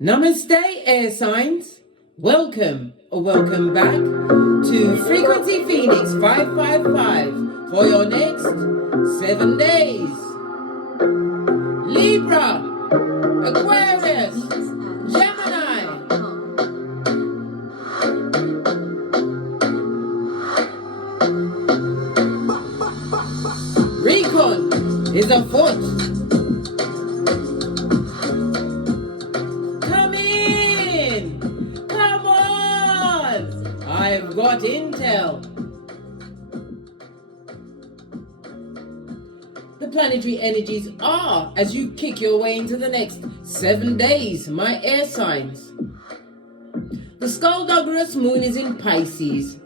Namaste, air signs. Welcome or welcome back to Frequency Phoenix 555 for your next 7 days. Libra, Aquarius, Gemini. Recon is afoot. I've got intel. The planetary energies are as you kick your way into the next 7 days, my air signs. The skullduggerous moon is in Pisces.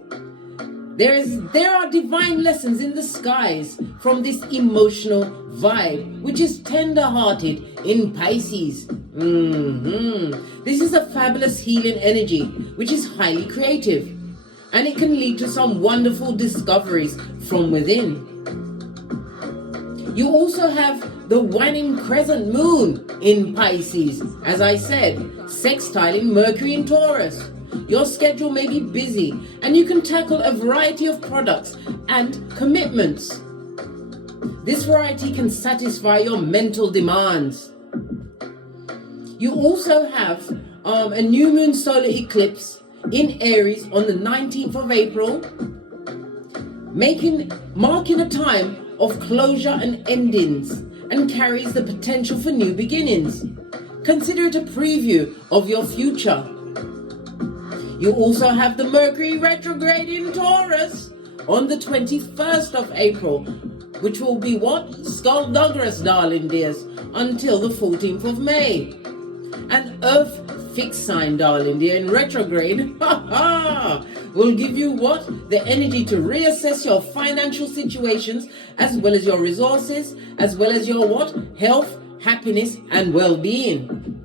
There are divine lessons in the skies from this emotional vibe, which is tender-hearted in Pisces. This is a fabulous healing energy, which is highly creative. And it can lead to some wonderful discoveries from within. You also have the waning crescent moon in Pisces, as I said, sextiling Mercury in Taurus. Your schedule may be busy and you can tackle a variety of products and commitments. This variety can satisfy your mental demands. You also have a new moon solar eclipse in Aries on the 19th of April, marking a time of closure and endings, and carries the potential for new beginnings. Consider it a preview of your future. You also have the Mercury retrograde in Taurus on the 21st of April, which will be what? Skullduggerous, darling dears, until the 14th of May. And Earth fixed sign, darling dear, in retrograde, will give you what? The energy to reassess your financial situations, as well as your resources, as well as your what? Health, happiness, and well-being.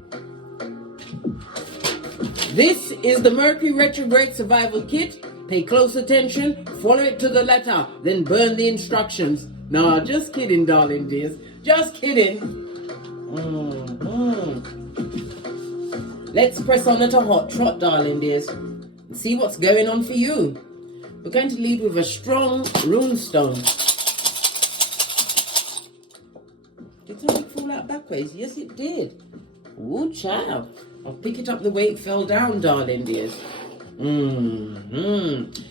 This is the Mercury retrograde survival kit. Pay close attention, follow it to the letter, then burn the instructions. No, just kidding, darling dears. Just kidding. Let's press on at a hot trot, darling dears, and see what's going on for you. We're going to lead with a strong runestone. Did something fall out backwards? Yes, it did. Ooh, child. I'll pick it up the way it fell down, darling dears.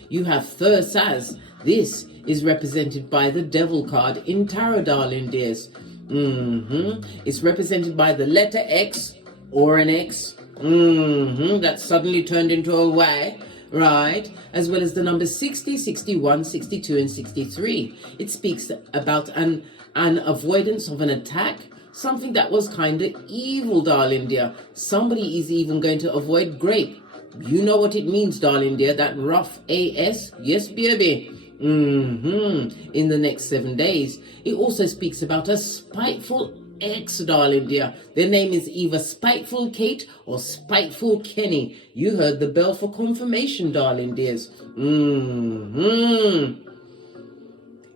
You have Thursaz. This is represented by the Devil card in Tarot, darling dears. It's represented by the letter X or an X. That suddenly turned into a Y, right? As well as the numbers 60, 61, 62, and 63. It speaks about an avoidance of an attack, something that was kind of evil, darling dear. Somebody is even going to avoid grape. You know what it means, darling dear, that rough AS. Yes, baby. In the next 7 days. It also speaks about a spiteful ex, darling dear. Their name is either Spiteful Kate or Spiteful Kenny. You heard the bell for confirmation, darling dears.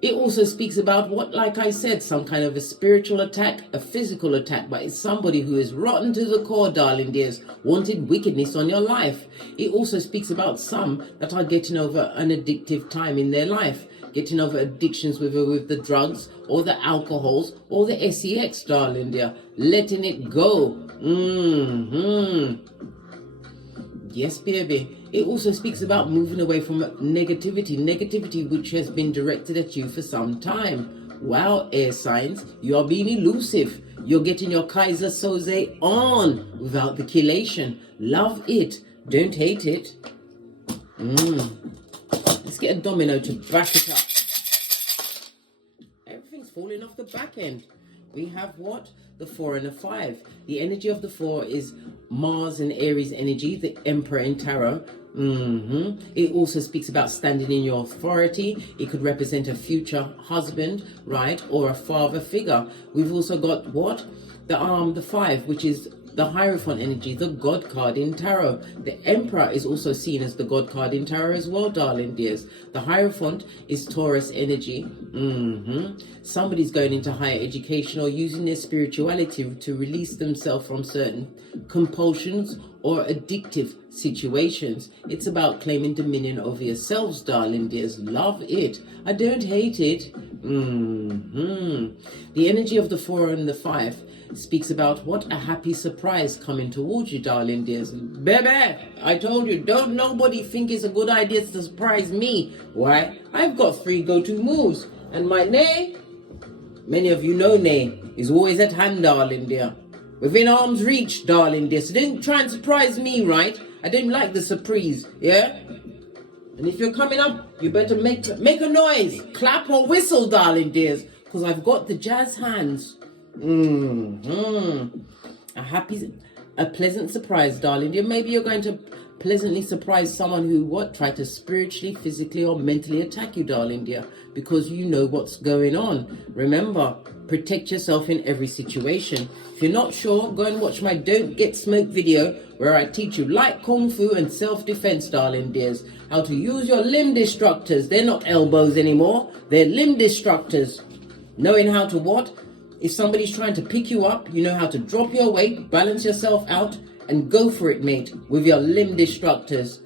It also speaks about what, like I said, some kind of a spiritual attack, a physical attack, but it's somebody who is rotten to the core, darling dears, wanted wickedness on your life. It also speaks about some that are getting over an addictive time in their life, getting over addictions with the drugs or the alcohols or the sex, darling dear, letting it go. Yes, baby. It also speaks about moving away from negativity which has been directed at you for some time. Wow, air signs, you are being elusive. You're getting your Kaiser Soze on without the chelation. Love it, don't hate it. Let's get a domino to back it up. Everything's falling off the back end. We have what? The 4 and the 5. The energy of the 4 is Mars and Aries energy, the Emperor in Tarot. It also speaks about standing in your authority. It could represent a future husband, right, or a father figure. We've also got what? The 5, which is The Hierophant energy, the God card in tarot. The Emperor is also seen as the God card in tarot as well, darling dears. The Hierophant is Taurus energy. Somebody's going into higher education or using their spirituality to release themselves from certain compulsions or addictive situations. It's about claiming dominion over yourselves, darling dears. Love it. I don't hate it. The energy of the 4 and the 5 speaks about what a happy surprise coming towards you, darling dears. Baby, I told you, don't nobody think it's a good idea to surprise me. Why? I've got 3 go-to moves. And my nay, many of you know nay, is always at hand, darling dear. Within arm's reach, darling dear. So don't try and surprise me, right? I don't like the surprise, yeah? And if you're coming up, you better make a noise. Clap or whistle, darling dears. Because I've got the jazz hands. A pleasant surprise, darling dear. Maybe you're going to pleasantly surprise someone who tried to spiritually, physically or mentally attack you, darling dear, because you know what's going on. Remember, protect yourself in every situation. If you're not sure, go and watch my Don't Get Smoked video where I teach you light kung fu and self-defense, darling dears. How to use your limb destructors. They're not elbows anymore. They're limb destructors. Knowing how to what? If somebody's trying to pick you up, you know how to drop your weight, balance yourself out, and go for it, mate, with your limb destructors.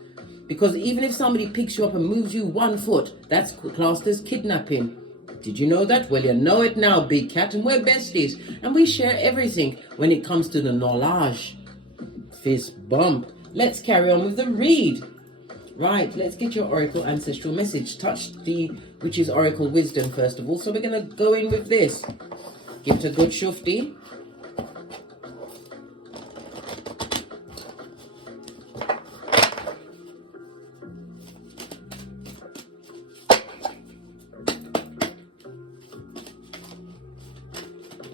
Because even if somebody picks you up and moves you 1 foot, that's classed as kidnapping. Did you know that? Well, you know it now, big cat, and we're besties. And we share everything when it comes to the knowledge. Fist bump. Let's carry on with the read. Right, let's get your Oracle Ancestral message. Touch the Witch's Oracle Wisdom first of all. So we're going to go in with this. Give it a good shufti.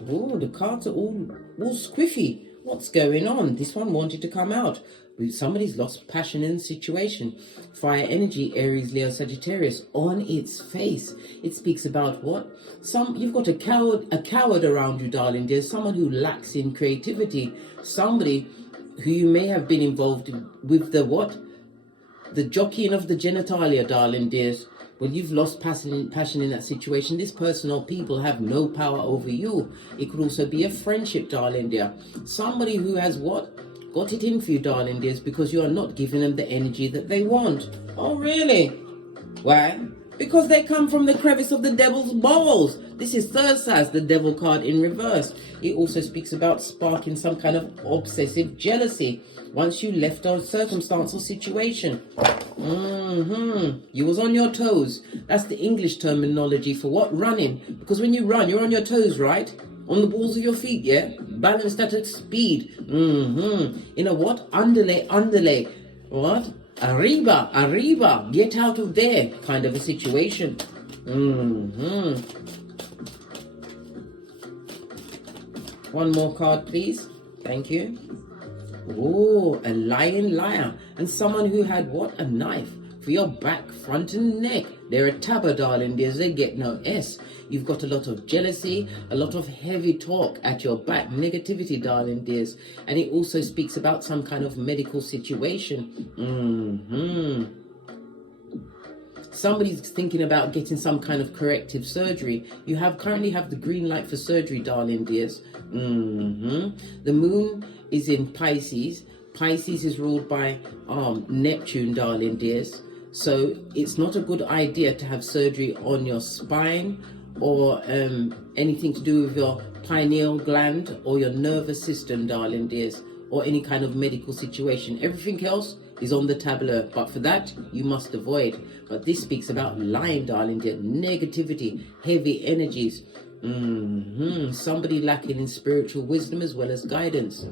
Oh, the cards are all squiffy. What's going on? This one wanted to come out. Somebody's lost passion in the situation. Fire energy, Aries, Leo, Sagittarius, on its face. It speaks about what? You've got a coward around you, darling dear. Someone who lacks in creativity. Somebody who you may have been involved with the what? The jockeying of the genitalia, darling dears. Well, you've lost passion in that situation. This person or people have no power over you. It could also be a friendship, darling dear. Somebody who has what? Got it in for you, darling dears, because you are not giving them the energy that they want. Oh, really? Why? Because they come from the crevice of the devil's balls. This is Thursas, the devil card in reverse. It also speaks about sparking some kind of obsessive jealousy once you left a circumstance or situation. You was on your toes. That's the English terminology for what? Running. Because when you run, you're on your toes, right? On the balls of your feet, yeah? Balanced at a speed. In a what? Underlay. What? Arriba. Get out of there kind of a situation. One more card, please. Thank you. Oh, a lying liar. And someone who had what? A knife for your back, front and neck. They're a tabber, darling dears. They get no S. You've got a lot of jealousy, a lot of heavy talk at your back, negativity, darling dears. And it also speaks about some kind of medical situation. Somebody's thinking about getting some kind of corrective surgery. You currently have the green light for surgery, darling dears. The moon is in Pisces. Pisces is ruled by Neptune, darling dears. So it's not a good idea to have surgery on your spine or anything to do with your pineal gland or your nervous system, darling dears, or any kind of medical situation. Everything else is on the tableau, but for that you must avoid. But this speaks about lying, darling dear, negativity, heavy energies. Somebody lacking in spiritual wisdom as well as guidance.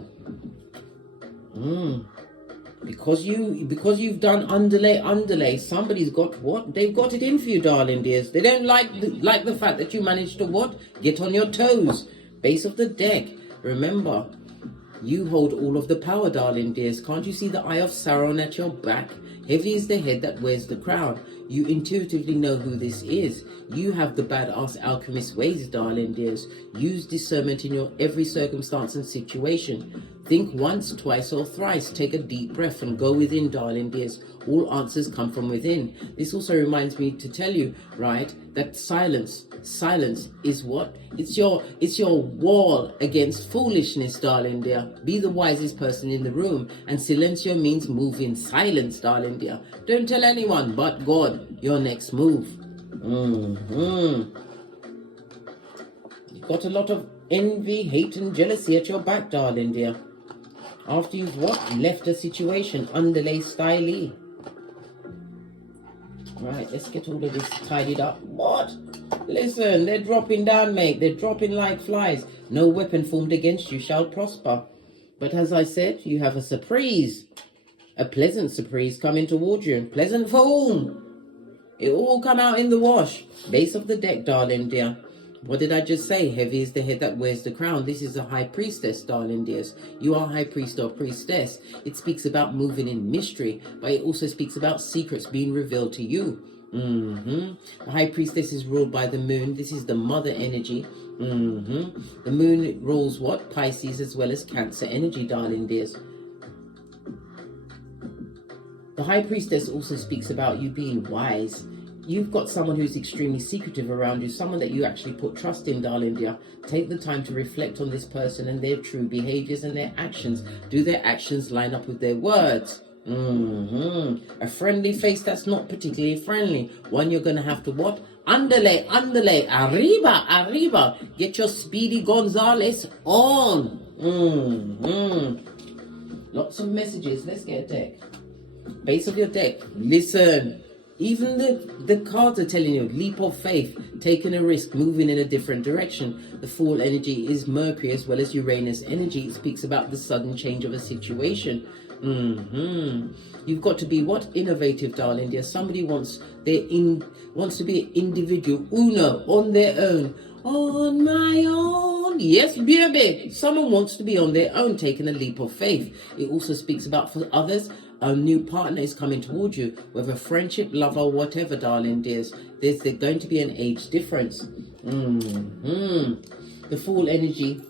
Because you've done underlay, somebody's got what? They've got it in for you, darling dears. They don't like the fact that you managed to what? Get on your toes. Base of the deck. Remember, you hold all of the power, darling dears. Can't you see the eye of Sauron at your back? Heavy is the head that wears the crown. You intuitively know who this is. You have the badass alchemist ways, darling dears. Use discernment in your every circumstance and situation. Think once, twice, or thrice. Take a deep breath and go within, darling dears. All answers come from within. This also reminds me to tell you, right, that silence is what? It's your wall against foolishness, darling dear. Be the wisest person in the room. And silencio means move in silence, darling dear. Don't tell anyone but God your next move. You've got a lot of envy, hate, and jealousy at your back, darling dear. After you've what? Left a situation, underlay styly. Right, let's get all of this tidied up. What? Listen, they're dropping down, mate. They're dropping like flies. No weapon formed against you shall prosper. But as I said, you have a surprise. A pleasant surprise coming towards you. Pleasant for whom? It all come out in the wash. Base of the deck, darling dear. What did I just say? Heavy is the head that wears the crown. This is a high priestess, darling dears. You are high priest or priestess. It speaks about moving in mystery, but it also speaks about secrets being revealed to you. The high priestess is ruled by the moon. This is the mother energy. The moon rules what? Pisces as well as Cancer energy, darling dears. The high priestess also speaks about you being wise. You've got someone who's extremely secretive around you, someone that you actually put trust in, darling dear. Take the time to reflect on this person and their true behaviors and their actions. Do their actions line up with their words? A friendly face that's not particularly friendly. One you're going to have to what? Underlay, arriba. Get your Speedy Gonzales on. Lots of messages. Let's get a deck. Base of your deck. Listen. Even the cards are telling you, leap of faith, taking a risk, moving in a different direction. The Fool energy is Mercury as well as Uranus energy. It speaks about the sudden change of a situation. You've got to be what? Innovative, darling dear. Somebody wants to be an individual, uno, on their own. On my own. Yes, baby. Someone wants to be on their own, taking a leap of faith. It also speaks about for others, a new partner is coming towards you, whether friendship, love, or whatever, darling dears. There's going to be an age difference. The Fool energy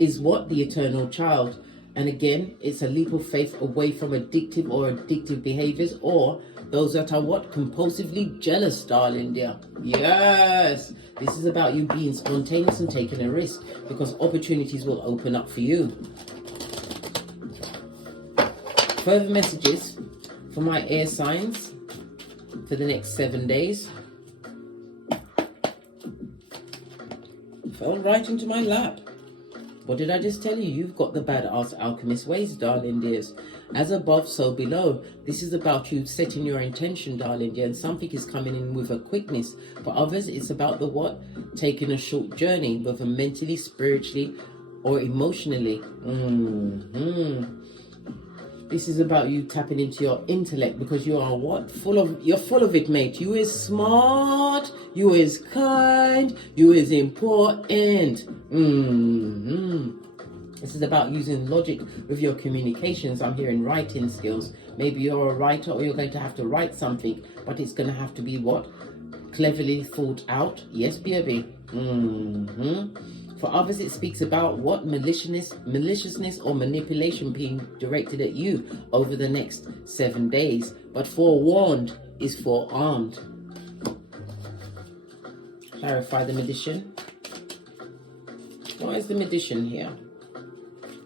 is what? The eternal child. And again, it's a leap of faith away from addictive behaviors, or those that are what? Compulsively jealous, darling dear. Yes. This is about you being spontaneous and taking a risk, because opportunities will open up for you. Further messages for my air signs for the next 7 days. Fell right into my lap. What did I just tell you? You've got the badass alchemist ways, darling dears. As above, so below. This is about you setting your intention, darling dear, and something is coming in with a quickness. For others, it's about the what? Taking a short journey, whether mentally, spiritually, or emotionally. This is about you tapping into your intellect, because you are what? You're full of it, mate. You is smart, you is kind, you is important. This is about using logic with your communications. I'm hearing writing skills. Maybe you're a writer, or you're going to have to write something, but it's going to have to be what? Cleverly thought out. Yes, baby. For others, it speaks about what? Maliciousness or manipulation being directed at you over the next 7 days. But forewarned is forearmed. Clarify the magician. Why is the magician here?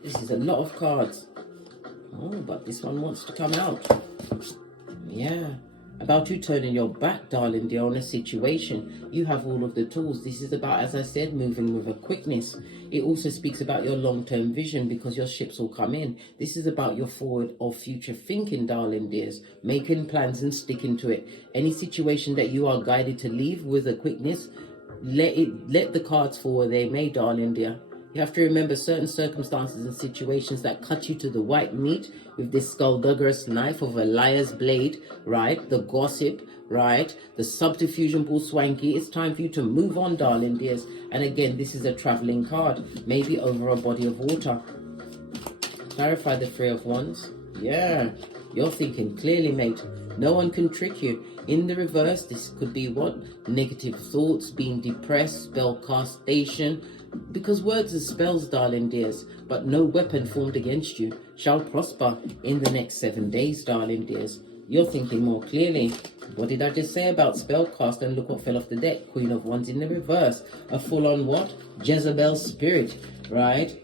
This is a lot of cards. Oh, but this one wants to come out. Yeah. About you turning your back, darling dear, on a situation. You have all of the tools. This is about, as I said, moving with a quickness. It also speaks about your long-term vision, because your ships will come in. This is about your forward or future thinking, darling dears. Making plans and sticking to it. Any situation that you are guided to leave with a quickness, let the cards fall where they may, darling dear. You have to remember certain circumstances and situations that cut you to the white meat with this skullduggerous knife of a liar's blade, right? The gossip, right? The subterfusion bull swanky. It's time for you to move on, darling dears. And again, this is a traveling card, maybe over a body of water. Clarify the Three of Wands. Yeah, you're thinking clearly, mate. No one can trick you. In the reverse, this could be what? Negative thoughts, being depressed, spellcastation, Because words are spells, darling dears, but no weapon formed against you shall prosper in the next 7 days, darling dears. You're thinking more clearly. What did I just say about spellcast? And look what fell off the deck. Queen of Wands in the reverse. A full-on what? Jezebel spirit, right?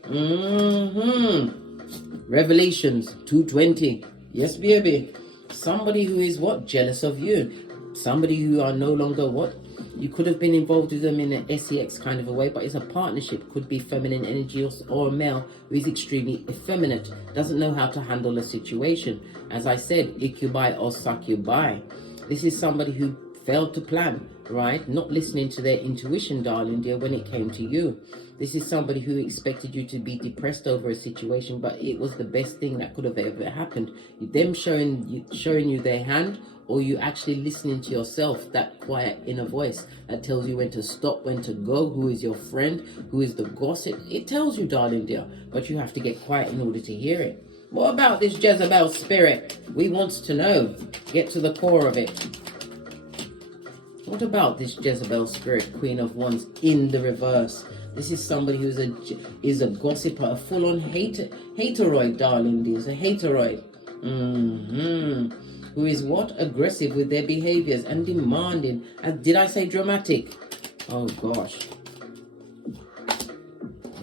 Revelations 2:20. Yes, baby. Somebody who is what? Jealous of you. Somebody who are no longer what? You could have been involved with them in an sex kind of a way, but it's a partnership. Could be feminine energy or a male who is extremely effeminate, doesn't know how to handle a situation. As I said, ikibai or succubi. This is somebody who failed to plan, right? Not listening to their intuition, darling dear, when it came to you. This is somebody who expected you to be depressed over a situation, but it was the best thing that could have ever happened. Them showing you their hand, or you actually listening to yourself, that quiet inner voice that tells you when to stop, when to go, who is your friend, who is the gossip. It tells you, darling dear, but you have to get quiet in order to hear it. What about this Jezebel spirit? We want to know. Get to the core of it. What about this Jezebel spirit, Queen of Wands in the reverse? This is somebody who is a gossiper, a full-on hateroid, darling dears, a hateroid. Who is what? Aggressive with their behaviors and demanding. And did I say dramatic? Oh gosh.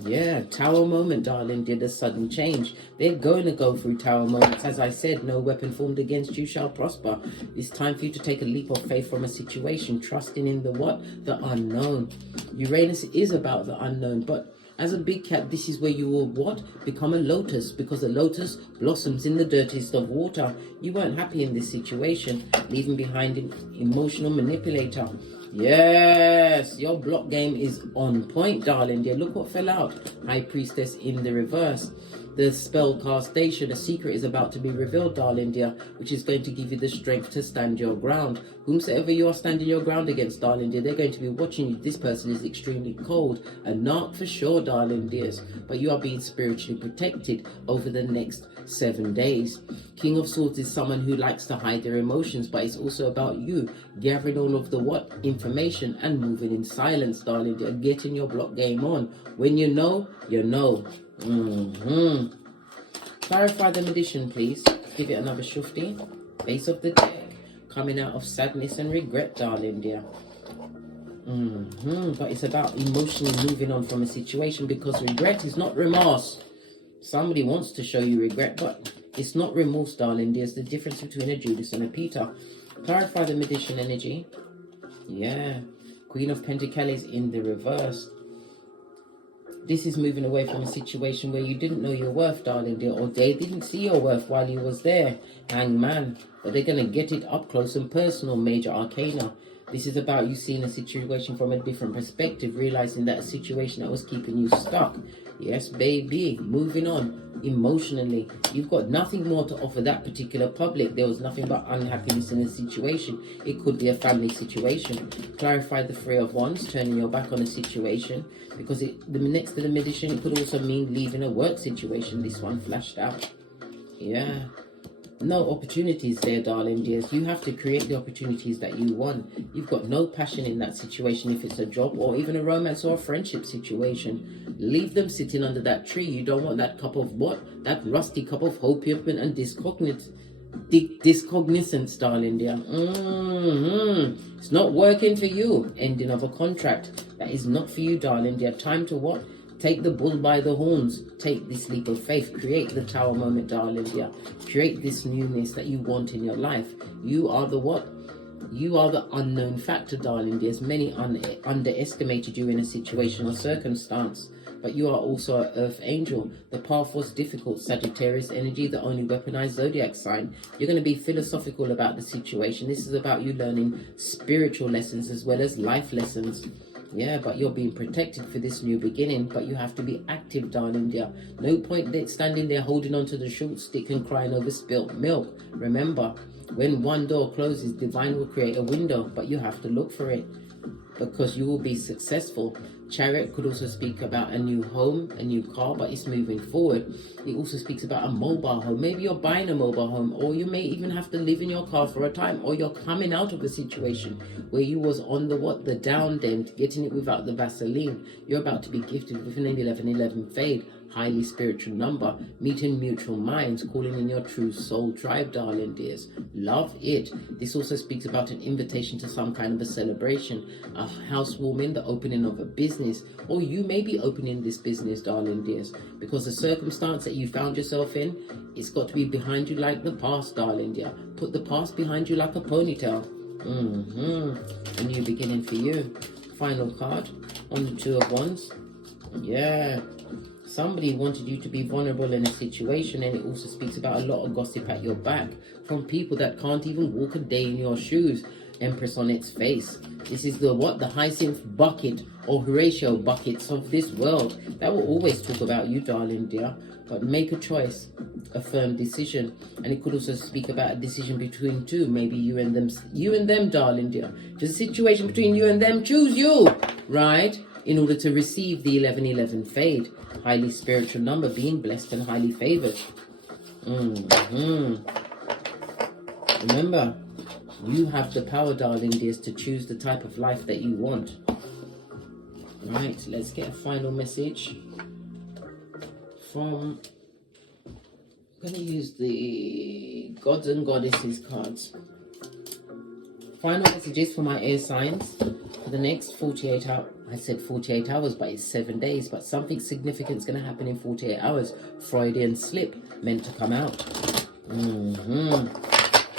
Yeah, tower moment, darling, did a sudden change. They're going to go through tower moments. As I said, no weapon formed against you shall prosper. It's time for you to take a leap of faith from a situation, trusting in the what? The unknown. Uranus is about the unknown, but as a big cat, this is where you will what? Become a lotus, because a lotus blossoms in the dirtiest of water. You weren't happy in this situation, leaving behind an emotional manipulator. Yes, your block game is on point, darling dear. Look what fell out. High Priestess in the reverse. The spellcast station, a secret is about to be revealed, darling dear, which is going to give you the strength to stand your ground. Whomsoever you are standing your ground against, darling dear, they're going to be watching you. This person is extremely cold, a narc for sure, darling dears, but you are being spiritually protected over the next 7 days. King of Swords is someone who likes to hide their emotions, but it's also about you gathering all of the what? Information and moving in silence, darling dear, getting your block game on. When you know, you know. Clarify the magician, please. Give it another shufti. Base of the deck. Coming out of sadness and regret, darling dear. But it's about emotionally moving on from a situation, because regret is not remorse. Somebody wants to show you regret, but it's not remorse, darling. There's the difference between a Judas and a Peter. Clarify the magician energy. Yeah. Queen of Pentacles in the reverse. This is moving away from a situation where you didn't know your worth, darling dear, or they didn't see your worth while you was there. Hangman. But they're going to get it up close and personal, Major Arcana. This is about you seeing a situation from a different perspective, realizing that a situation that was keeping you stuck. Yes, baby. Moving on emotionally. You've got nothing more to offer that particular public. There was nothing but unhappiness in the situation. It could be a family situation. Clarify the Three of Wands, turning your back on a situation, because the next to the magician, it could also mean leaving a work situation. This one flashed out. Yeah. No opportunities there, darling dears. You have to create the opportunities that you want. You've got no passion in that situation, if it's a job or even a romance or a friendship situation. Leave them sitting under that tree. You don't want that cup of what? That rusty cup of hopium and discognizance, darling dear. It's not working for you. Ending of a contract. That is not for you, darling dear. Time to what? Take the bull by the horns. Take this leap of faith. Create the tower moment, darling dear. Create this newness that you want in your life. You are the what? You are the unknown factor, darling dears. Many underestimated you in a situation or circumstance. But you are also an earth angel. The path was difficult. Sagittarius energy, the only weaponized zodiac sign. You're going to be philosophical about the situation. This is about you learning spiritual lessons as well as life lessons. Yeah, but you're being protected for this new beginning, but you have to be active, darling dear. No point standing there holding on to the short stick and crying over spilt milk. Remember, when one door closes, divine will create a window, but you have to look for it, because you will be successful. Chariot could also speak about a new home, a new car, but it's moving forward. It also speaks about a mobile home. Maybe you're buying a mobile home, or you may even have to live in your car for a time, or you're coming out of a situation where you was on the down dent, getting it without the Vaseline. You're about to be gifted with an 1111 fade. Highly spiritual number, meeting mutual minds, calling in your true soul tribe, darling dears. Love it. This also speaks about an invitation to some kind of a celebration, a housewarming, the opening of a business, or you may be opening this business, darling dears, because the circumstance that you found yourself in, it's got to be behind you like the past, darling dear. Put the past behind you like a ponytail. A new beginning for you. Final card on the Two of Wands. Yeah. Somebody wanted you to be vulnerable in a situation, and it also speaks about a lot of gossip at your back from people that can't even walk a day in your shoes. Empress on its face. This is the Hyacinth bucket or Horatio buckets of this world that will always talk about you, darling dear. But make a choice, a firm decision, and it could also speak about a decision between two. Maybe you and them, darling dear. Just a situation between you and them. Choose you, right? In order to receive the 1111 fade. Highly spiritual number, being blessed and highly favored. Remember, you have the power, darling dears, to choose the type of life that you want. Right, let's get a final message from... I'm going to use the Gods and Goddesses cards. Final messages for my air signs for the next 48 hours. I said 48 hours, but it's 7 days. But something significant is going to happen in 48 hours. Freudian slip meant to come out.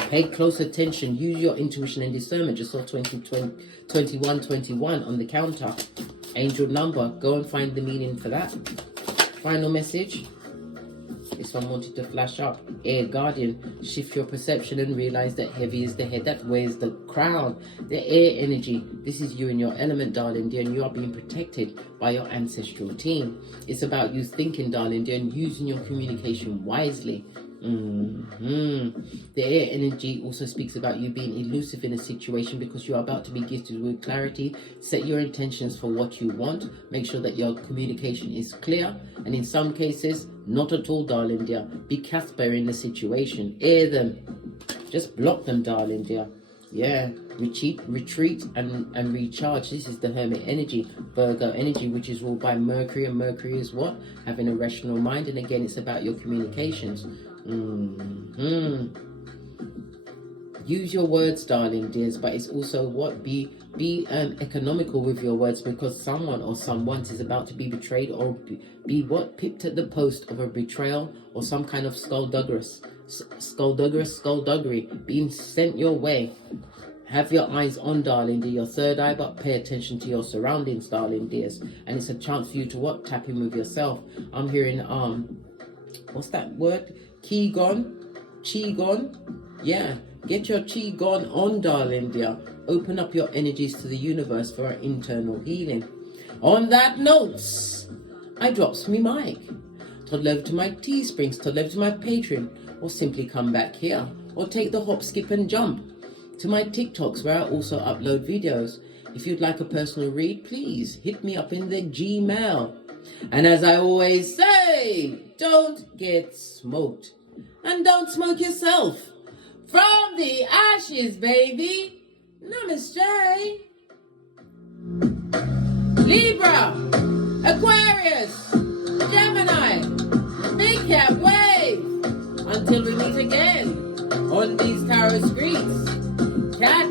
Pay close attention. Use your intuition and discernment. Just saw 21 on the counter. Angel number. Go and find the meaning for that. Final message. This one wanted to flash up. Air Guardian. Shift your perception and realize that heavy is the head that wears the crown. The air energy. This is you and your element, darling dear, and you are being protected by your ancestral team. It's about you thinking, darling dear, and using your communication wisely. The air energy also speaks about you being elusive in a situation because you are about to be gifted with clarity. Set your intentions for what you want. Make sure that your communication is clear, and in some cases, not at all, darling dear. Be Casper in the situation. Air them. Just block them, darling dear. Yeah, retreat and recharge. This is the Hermit energy, Virgo energy, which is ruled by Mercury, and Mercury is what? Having a rational mind, and again, it's about your communications. Use your words, darling dears, but it's also what? Be economical with your words, because someone or someone is about to be betrayed, or be what? Pipped at the post of a betrayal or some kind of skullduggery being sent your way. Have your eyes on, darling dear, your third eye, but pay attention to your surroundings, darling dears. And it's a chance for you to what? Tap in with yourself. I'm hearing what's that word? Qigong. Yeah, get your Qigong on, darling dear. Open up your energies to the universe for our internal healing. On that note, I drops me mic. Toddle over to my Teesprings, toddle over to my Patreon, or simply come back here, or take the hop, skip and jump to my TikToks, where I also upload videos. If you'd like a personal read, please hit me up in the Gmail. And as I always say, don't get smoked, and don't smoke yourself. From the ashes, baby. Namaste. Libra, Aquarius, Gemini, Big Cat Wave. Until we meet again on these tarot streets. Cat.